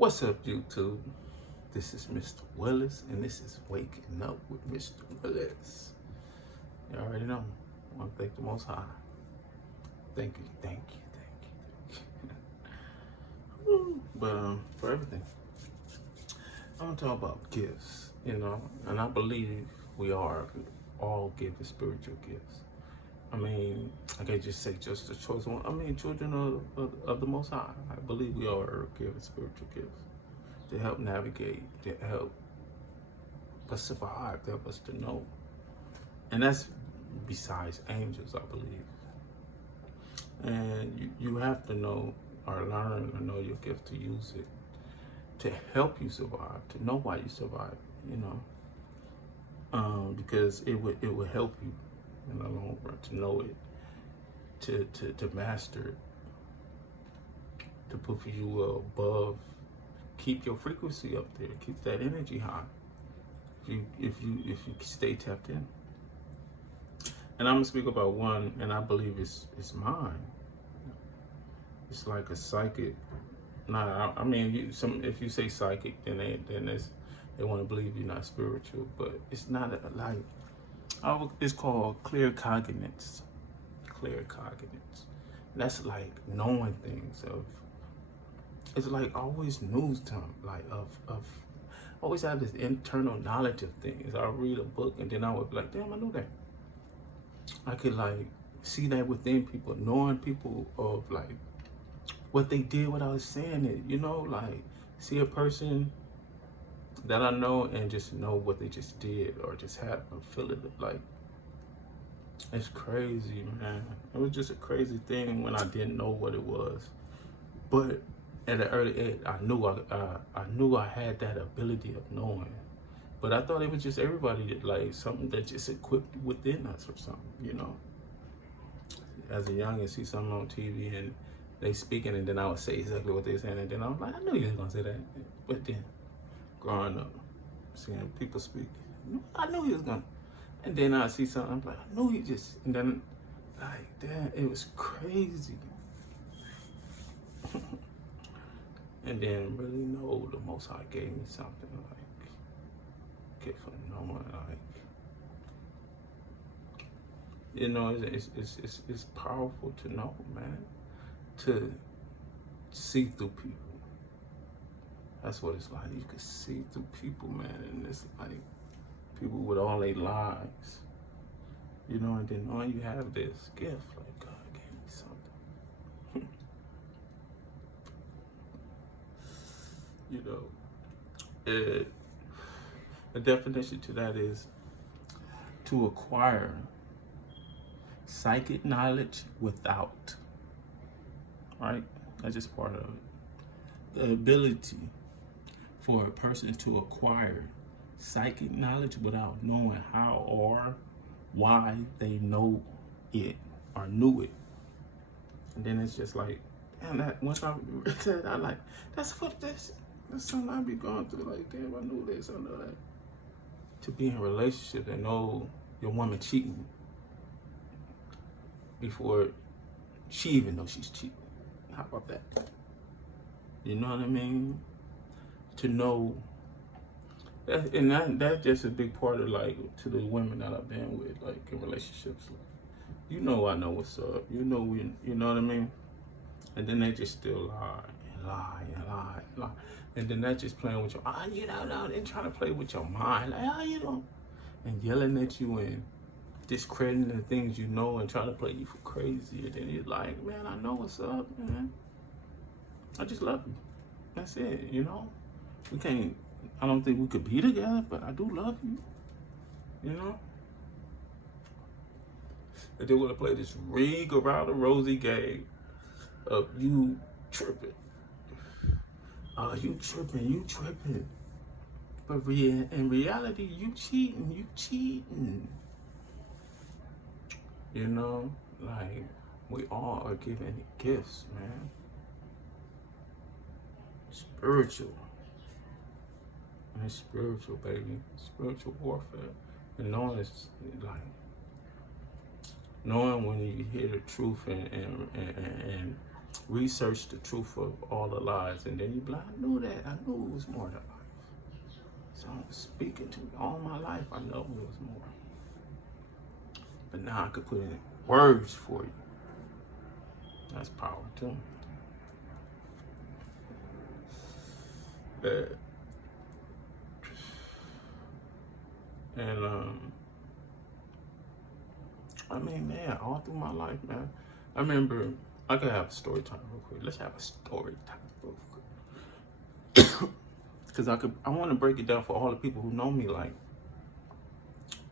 What's up, YouTube? This is Mr. Willis, and this is Waking Up with Mr. Willis. You already know. I want to thank the Most High. Thank you. But for everything, I want to talk about gifts. And I believe we are all given spiritual gifts. I mean, I can't just say just the chosen one. I mean, children of the Most High. I believe we are given spiritual gifts to help navigate, to help us survive, to help us to know. And that's besides angels, I believe. And you have to know or learn or know your gift to use it to help you survive, to know why you survive, because it would help you in the long run to know it, to master it, to put you above, keep your frequency up there, keep that energy high. If you stay tapped in. And I'm gonna speak about one, and I believe it's mine. It's like a psychic. I mean, if you say psychic, then they want to believe you're not spiritual, but it's not it's called clear cognitions. Clear cognitions. That's like knowing things it's like always news time, like of always have this internal knowledge of things. I'll read a book and then I would be like, damn, I knew that. I could like see that within people, knowing people of like what they did, what I was saying it, like see a person that I know and just know what they just did or just have a feeling like it's crazy, man. It was just a crazy thing when I didn't know what it was. But at an early age, I knew I had that ability of knowing. But I thought it was just everybody that like something that just equipped within us or something, As a young, see something on TV and they speaking, and then I would say exactly what they're saying, and then I was like, I knew you was gonna say that. But then, growing up, seeing people speak, I knew he was gonna. And then I see something, I'm like, I knew he just. And then, like, damn, it was crazy. And then really know the Most High gave me something like, get from knowing, like, it's powerful to know, man. To see through people. That's what it's like. You can see through people, man. And it's like people with all their lies. And then knowing you have this gift, like God gave me something. A definition to that is to acquire psychic knowledge without. Right? That's just part of it. The ability for a person to acquire psychic knowledge without knowing how or why they know it or knew it. And then it's just like, damn, that once I read that, I like, that's something I be going through. Like, damn, I knew this, I know that. To be in a relationship and know your woman cheating before she even knows she's cheating. How about that? You know what I mean? To know that, and that's just a big part of like to the women that I've been with, like in relationships. Like, I know what's up. You know what I mean? And then they just still lie. And then that's just playing with your and trying to play with your mind. Like, and yelling at you and discrediting the things you know and trying to play you for crazy. And then you're like, man, I know what's up, man. I just love you. That's it, We can't, I don't think we could be together, but I do love you, And then we're gonna play this ring around the rosy game of you tripping. You tripping. But in reality, you cheating. Like, we all are given gifts, man. Spiritual. And it's spiritual, baby. Spiritual warfare. And knowing it's like, knowing when you hear the truth and research the truth of all the lies, and then you be like, I knew that. I knew it was more than life. Someone was speaking to me all my life. I know it was more. But now I could put in words for you. That's power too. And I mean, man, all through my life, man. I remember, I could have a story time real quick. Let's have a story time real quick. Because I want to break it down for all the people who know me. Like,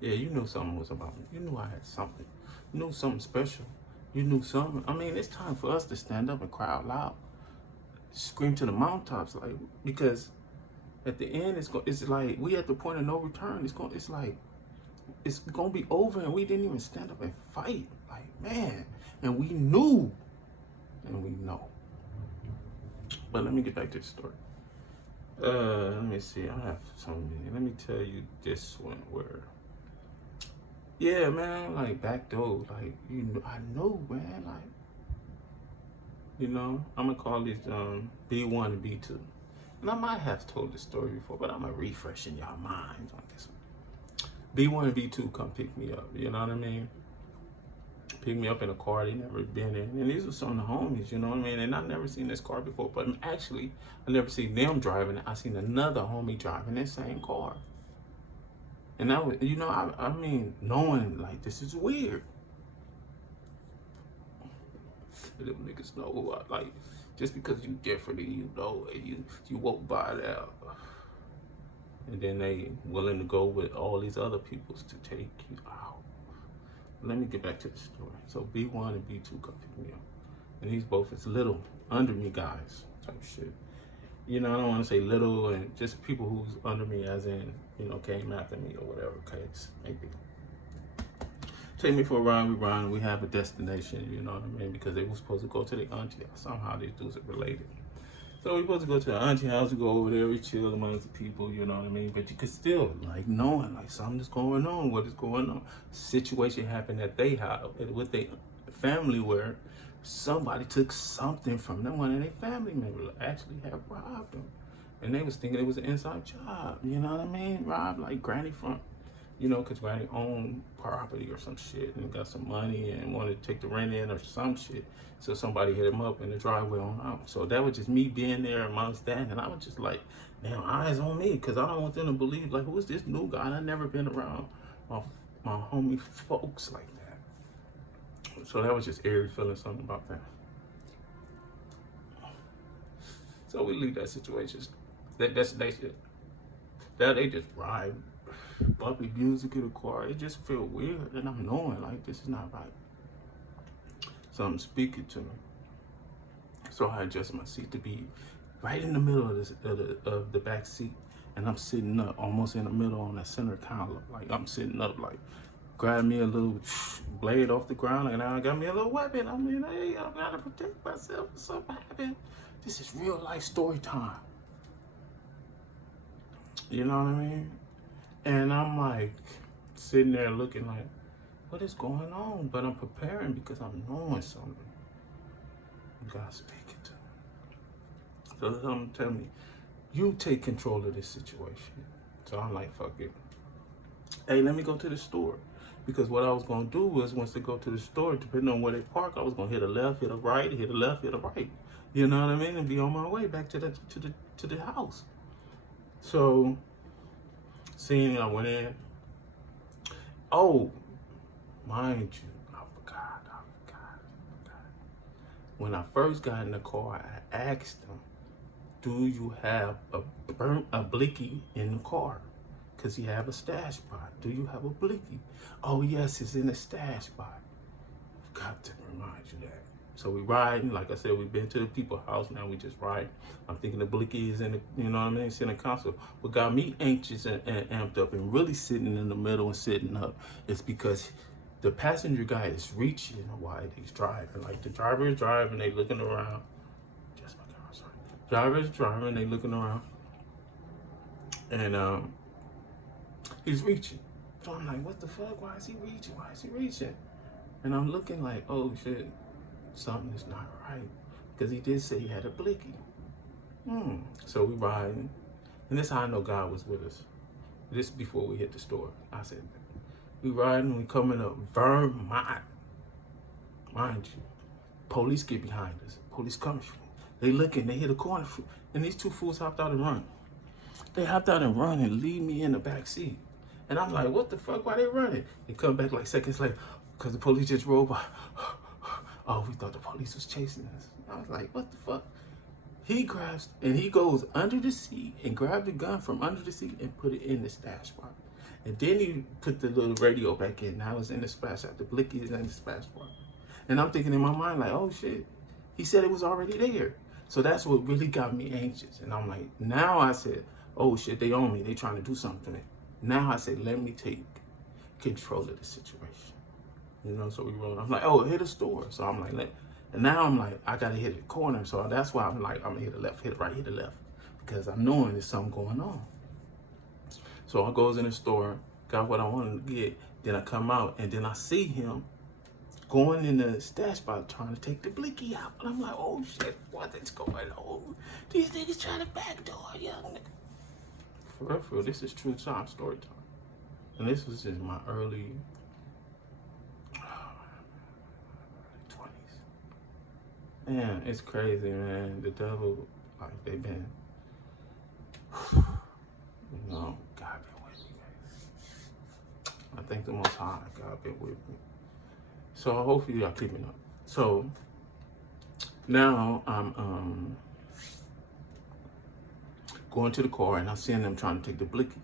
yeah, you knew something was about me. You knew I had something. You knew something special. You knew something. I mean, it's time for us to stand up and cry out loud, scream to the mountaintops, like, because at the end, it's like we at the point of no return. It's gonna be over, and we didn't even stand up and fight. Like, man, and we knew, and we know. But let me get back to the story. Let me see. I have so many. Let me tell you this one where, yeah, man, like back door, like I know, man, like, I'm gonna call these B1 and B2. And I might have told this story before, but I'm gonna refresh in y'all minds on this one. B1 and B2 come pick me up, you know what I mean? Pick me up in a car they never been in. And these were some of the homies, you know what I mean? And I've never seen this car before, but actually, I never seen them driving it. I seen another homie driving that same car. And I was, I mean, knowing like this is weird. Them niggas know who I like. Just because you different and and you won't buy it out. And then they willing to go with all these other peoples to take you out. Let me get back to the story. So B1 and B2 come pick me up. And these both is little, under me guys type shit. I don't want to say little, and just people who's under me as in, came after me or whatever case maybe. Take me for a ride, we ride, we have a destination, you know what I mean? Because they were supposed to go to the auntie house. Somehow these dudes are related. So we supposed to go to the auntie house, we go over there, we chill amongst the people, you know what I mean? But you could still, like, knowing, like, something's going on, what is going on. Situation happened at their house, with their family, where somebody took something from them. One of their family members actually had robbed them. And they was thinking it was an inside job, you know what I mean? Robbed, like, granny from, because Granny owned property or some shit and got some money and wanted to take the rent in or some shit. So somebody hit him up in the driveway on out. So that was just me being there amongst that. And I was just like, damn, eyes on me, because I don't want them to believe, like, who is this new guy? I never been around my homie folks like that. So that was just eerie feeling something about that. So we leave that situation. That destination. That they just ride. Bumpy music in the car, it just feel weird, and I'm knowing like this is not right. Something speaking to me, so I adjust my seat to be right in the middle of the back seat, and I'm sitting up, almost in the middle on the center column, like I'm sitting up, like grab me a little blade off the ground, and I got me a little weapon. I mean, hey, I gotta protect myself if something happened. This is real life story time. You know what I mean? And I'm like sitting there looking like, what is going on? But I'm preparing because I'm knowing something. God's speaking to me. So something tell me, you take control of this situation. So I'm like, fuck it. Hey, let me go to the store. Because what I was going to do was, once they go to the store, depending on where they park, I was going to hit a left, hit a right, hit a left, hit a right. You know what I mean? And be on my way back to the house. So, seeing I went in. Oh, mind you, I forgot. When I first got in the car, I asked them, do you have a blicky in the car? Because you have a stash spot. Do you have a blicky? Oh, yes, it's in the stash spot. Got to remind you that. So we riding, like I said, we've been to the people's house, now we just ride. I'm thinking the blicky is in the, you know what I mean, it's in the console. What got me anxious and amped up and really sitting in the middle and sitting up is because the passenger guy is reaching while he's driving. Like the driver is driving, they looking around. Just my camera, sorry. Driver is driving, they looking around. And he's reaching. So I'm like, what the fuck? Why is he reaching? And I'm looking like, oh shit, something is not right. because he did say he had a blicky. So we riding, and this is how I know God was with us. This is before we hit the store. I said, we riding, we coming up Vermont, mind you. Police get behind us. Police coming. They looking, they hit a corner, and these two fools hopped out and run. They hopped out and run and leave me in the back seat. And I'm like, what the fuck, why they running? They come back like seconds later, because the police just rolled by. Oh, we thought the police was chasing us. I was like, what the fuck? He grabs, and he goes under the seat and grabbed the gun from under the seat and put it in the stash box. And then he put the little radio back in. Now it's in the splash box. The blicky is in the splash box. And I'm thinking in my mind, like, oh shit. He said it was already there. So that's what really got me anxious. And I'm like, now I said, oh shit, they own me. They trying to do something to me. Now I said, let me take control of the situation. You know, so we rolled. I'm like, oh, hit a store. So I'm like, and now I'm like, I gotta hit the corner. So that's why I'm like, I'm gonna hit the left, hit the right, hit the left. Because I'm knowing there's something going on. So I goes in the store, got what I wanted to get. Then I come out and then I see him going in the stash box trying to take the blicky out. And I'm like, oh shit, what is going on? These niggas trying to backdoor young nigga. For real, this is true time, story time. And this was in my early 20s. Man, it's crazy, man. The devil, like, they've been, you know, God been with me, man. I think the Most High, God been with me. So hopefully y'all keeping up. So now I'm going to the car and I'm seeing them trying to take the blicky.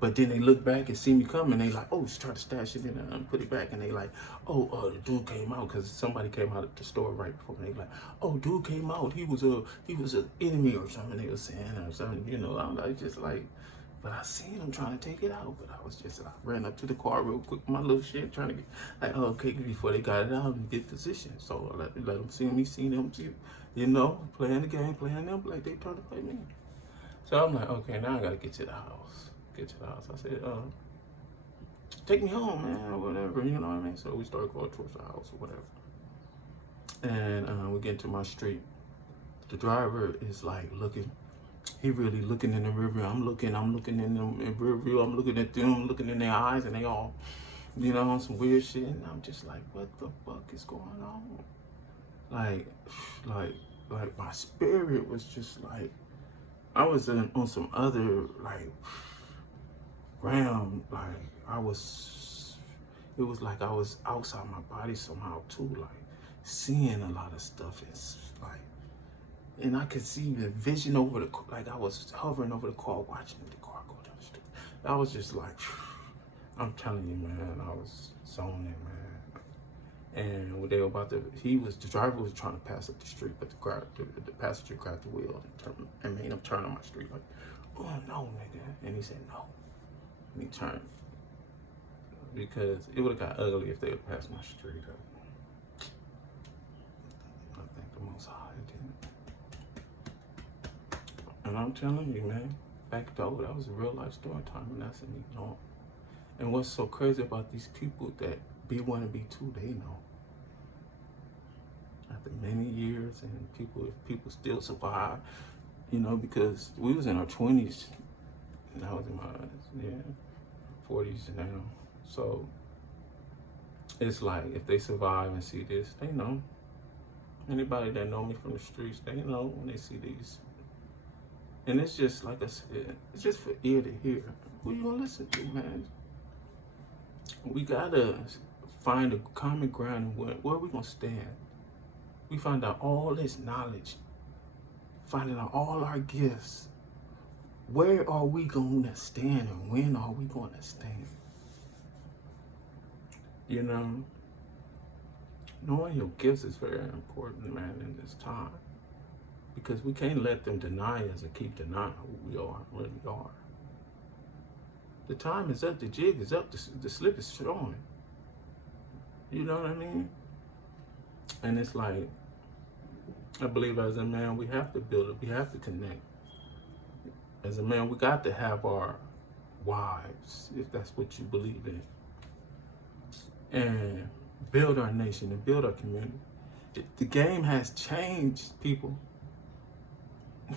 But then they look back and see me coming. They like, oh, try to stash it in there and put it back. And they like, oh, the dude came out because somebody came out at the store right before me. They like, oh, dude came out. He was an enemy or something. They were saying or something. You know, I'm like just like. But I seen him trying to take it out, but I ran up to the car real quick, my little shit, trying to get, like, oh, okay, before they got it out and get position. So I let them see me, you know, playing the game, playing them like they trying to play me. So I'm like, okay, now I gotta get to the house. I said, take me home, man, or whatever, you know what I mean? So we started going towards the house or whatever. And we get to my street. The driver is like looking. He really looking in the rear view. I'm looking in the rear view. I'm looking at them, looking in their eyes, and they all, you know, on some weird shit. And I'm just like, what the fuck is going on? Like my spirit was just like, I was on some other like realm. Like it was like I was outside my body somehow too. Like seeing a lot of stuff. It's like. And I could see the vision over like I was hovering over the car, watching the car go down the street. I was just like, I'm telling you, man, I was zoning, man. And when they were about to, the driver was trying to pass up the street, but the passenger grabbed the wheel and made him turn on my street. Like, oh no, nigga. And he said no. And he turned. Because it would have got ugly if they would have passed my street up. I think the Most High didn't. And I'm telling you, man, back though, that was a real life story time, and that's in me knowing. And what's so crazy about these people that B1 and B2, they know. After many years, and if people still survive, you know, because we was in our 20s, and I was in my 40s now. So it's like, if they survive and see this, they know. Anybody that know me from the streets, they know when they see these. And it's just, like I said, it's just for ear to hear. Who you gonna listen to, man? We gotta find a common ground and where we gonna stand. We find out all this knowledge, finding out all our gifts. Where are we gonna stand and when are we gonna stand? You know, knowing your gifts is very important, man, in this time. Because we can't let them deny us and keep denying who we are, where we are. The time is up, the jig is up, the slip is showing. You know what I mean? And it's like, I believe as a man, we have to build it, we have to connect. As a man, we got to have our wives, if that's what you believe in. And build our nation and build our community. The game has changed, people.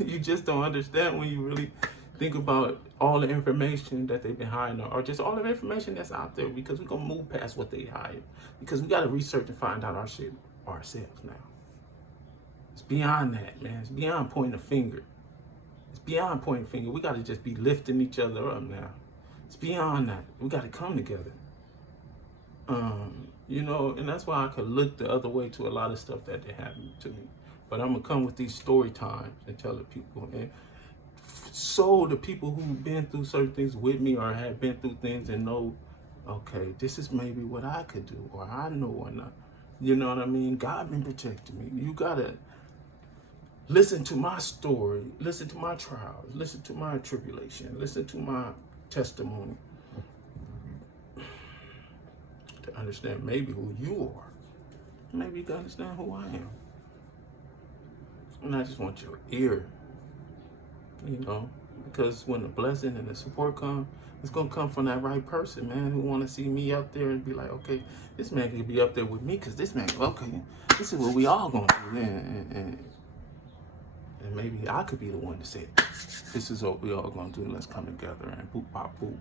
You just don't understand when you really think about all the information that they've been hiding, or just all the information that's out there, because we're going to move past what they hide. Because we got to research and find out our shit ourselves now. It's beyond that, man. It's beyond pointing a finger. It's beyond pointing a finger. We got to just be lifting each other up now. It's beyond that. We got to come together. You know, and that's why I could look the other way to a lot of stuff that they happened to me. But I'm going to come with these story times and tell the people. And so the people who've been through certain things with me or have been through things and know, okay, this is maybe what I could do, or I know or not. You know what I mean? God been protecting me. You got to listen to my story, listen to my trials, listen to my tribulation, listen to my testimony to understand maybe who you are. Maybe you can understand who I am. And I just want your ear, you know, because when the blessing and the support come, it's going to come from that right person, man, who want to see me up there and be like, okay, this man can be up there with me because this man, okay, this is what we all going to do. And maybe I could be the one to say, this is what we all going to do. Let's come together and boop, pop, boop.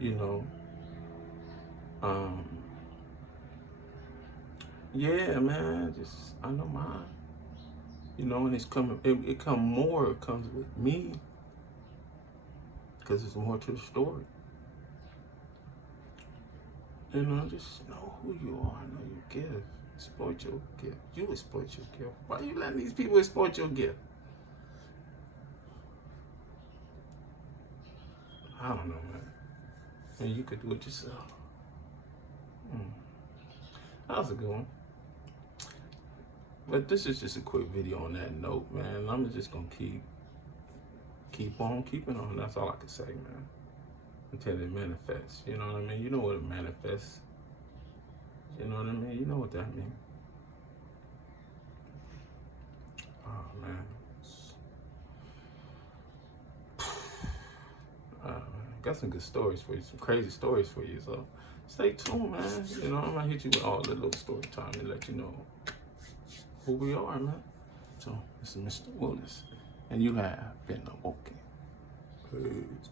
You know, yeah, man, just, I know mine. You know, and it's coming, it comes with me, because there's more to the story. You know, just know who you are, know your gift, exploit your gift. You exploit your gift. Why are you letting these people exploit your gift? I don't know, man. And you could do it yourself. That was a good one. But this is just a quick video on that note, man. I'm just gonna keep on keeping on. That's all I can say, man. Until it manifests. You know what I mean? You know what it manifests. You know what I mean? You know what that means. Oh, man. Got some good stories for you, some crazy stories for you. So stay tuned, man. You know, I'm gonna hit you with all the little story time and let you know who we are, man. So this is Mr. Willis, and you have been awoken. Peace.